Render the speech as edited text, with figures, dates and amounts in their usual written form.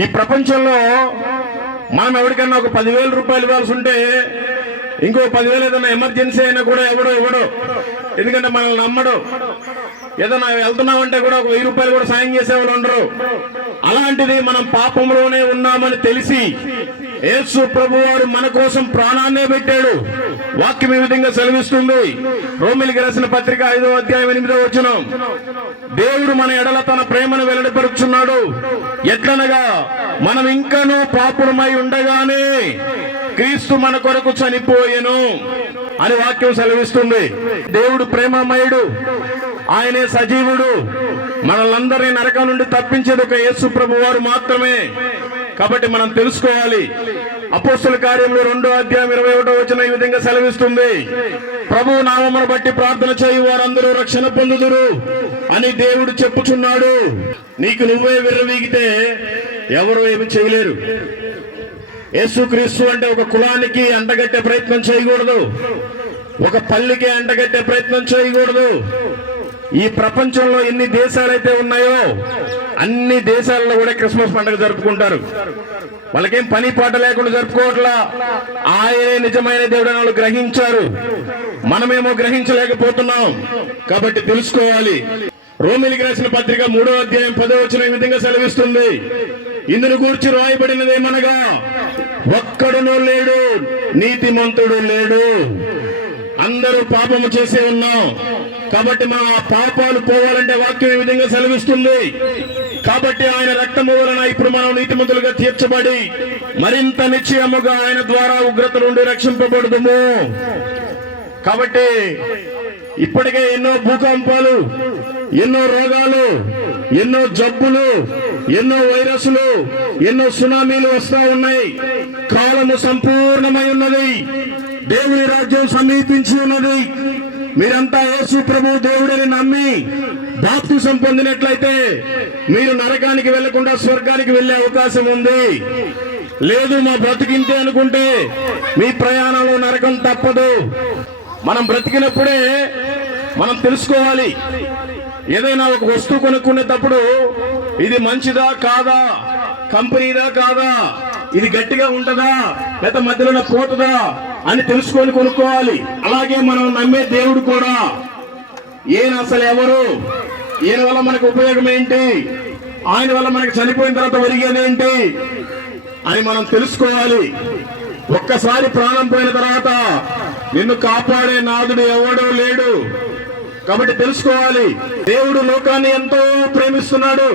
ఈ ప్రపంచంలో మనం ఎవరికైనా ఒక 10,000 రూపాయలు ఇవ్వాల్సి ఉంటే ఇంకో 10,000 ఏదైనా ఎమర్జెన్సీ అయినా కూడా ఇవ్వడు. ఎందుకంటే మనల్ని నమ్మడు. ఏదైనా వెళ్తున్నామంటే కూడా ఒక 1000 రూపాయలు కూడా సాయం చేసేవాళ్ళు ఉండరు. అలాంటిది మనం పాపంలోనే ఉన్నామని తెలిసి యేసు ప్రభువారు మన కోసం ప్రాణాన్నే పెట్టాడు. వాక్యం ఈ విధంగా సెలవిస్తుంది. రోమిలికి రాసిన పత్రిక 5వ అధ్యాయం 8వ వచనం, దేవుడు మన ఎడల తన ప్రేమను వెల్లడిపరుచున్నాడు. ఎట్లనగా మనం ఇంకనూ పాపులమై ఉండగానే క్రీస్తు మన కొరకు చనిపోయెను అని వాక్యం సెలవిస్తుంది. దేవుడు ప్రేమమయుడు, ఆయనే సజీవుడు. మనల్ందరినీ నరకం నుండి తప్పించేది ఒక యేసు ప్రభువారు మాత్రమే. కాబట్టి మనం తెలుసుకోవాలి. అపోస్తల కార్యములు 2వ అధ్యాయం 21వ వచనం ఈ విధంగా సెలవిస్తుంది, ప్రభు నామమును బట్టి ప్రార్థన చేయు వారందరూ రక్షణ పొందుదురు అని దేవుడు చెప్పుచున్నాడు. నీకు నువ్వే విర్రవీగితే ఎవరు ఏమి చేయలేరు. యేసుక్రీస్తు అంటే ఒక కులానికి అంటగట్టే ప్రయత్నం చేయకూడదు, ఒక పల్లికి అంటగట్టే ప్రయత్నం చేయకూడదు. ఈ ప్రపంచంలో ఎన్ని దేశాలైతే ఉన్నాయో అన్ని దేశాలలో కూడా క్రిస్మస్ పండుగ జరుపుకుంటారు. వాళ్ళకేం పని పాట లేకుండా జరుపుకోవట్లా. ఆయనే నిజమైన దేవుడు అని వాళ్ళు గ్రహించారు. మనమేమో గ్రహించలేకపోతున్నాం. కాబట్టి తెలుసుకోవాలి. రోమిలికి రాసిన పత్రిక 3వ అధ్యాయం 10వ వచనం ఈ విధంగా సెలవిస్తుంది, ఇందును గూర్చి రాయబడినదేమనగా ఒక్కడునూ లేడు, నీతిమంతుడు లేడు. అందరూ పాపము చేసే ఉన్నాం. కాబట్టి మా పాపాలు పోవాలంటే వాక్యం ఈ విధంగా సెలవిస్తుంది. కాబట్టి ఆయన రక్తము వలన ఇప్పుడు మనం నీతిమంతులుగా తీర్చబడి మరింత నిశ్చయముగా ఆయన ద్వారా ఉగ్రత నుండి రక్షింపబడుదుము. కాబట్టి ఇప్పటికే ఎన్నో భూకంపాలు, ఎన్నో రోగాలు, ఎన్నో జబ్బులు, ఎన్నో వైరస్లు, ఎన్నో సునామీలు వస్తూ ఉన్నాయి. కాలము సంపూర్ణమై ఉన్నది. దేవుని రాజ్యం సమీపించి ఉన్నది. మీరంతా యేసు ప్రభు దేవుడిని నమ్మి బాప్తిసం పొందినట్లయితే మీరు నరకానికి వెళ్లకుండా స్వర్గానికి వెళ్లే అవకాశం ఉంది. లేదు మా బ్రతికింతే అనుకుంటే మీ ప్రయాణంలో నరకం తప్పదు. మనం బ్రతికినప్పుడే మనం తెలుసుకోవాలి. ఏదైనా ఒక వస్తువు కొనుక్కునేటప్పుడు ఇది మంచిదా కాదా, కంపెనీదా కాదా, ఇది గట్టిగా ఉంటదా లేదా మధ్యలో పోతుందా అని తెలుసుకొని కొనుక్కోవాలి. అలాగే మనం నమ్మే దేవుడు కూడా ఈయన అసలు ఎవరు, ఈయన వల్ల మనకు ఉపయోగం ఏంటి, ఆయన వల్ల మనకు చనిపోయిన తర్వాత ఒరిగేది ఏంటి అని మనం తెలుసుకోవాలి. ఒక్కసారి ప్రాణం పోయిన తర్వాత నిన్ను కాపాడే నాదుడు ఎవడూ లేడు. కాబట్టి తెలుసుకోవాలి. దేవుడు లోకాన్ని ఎంతో ప్రేమిస్తున్నాడు.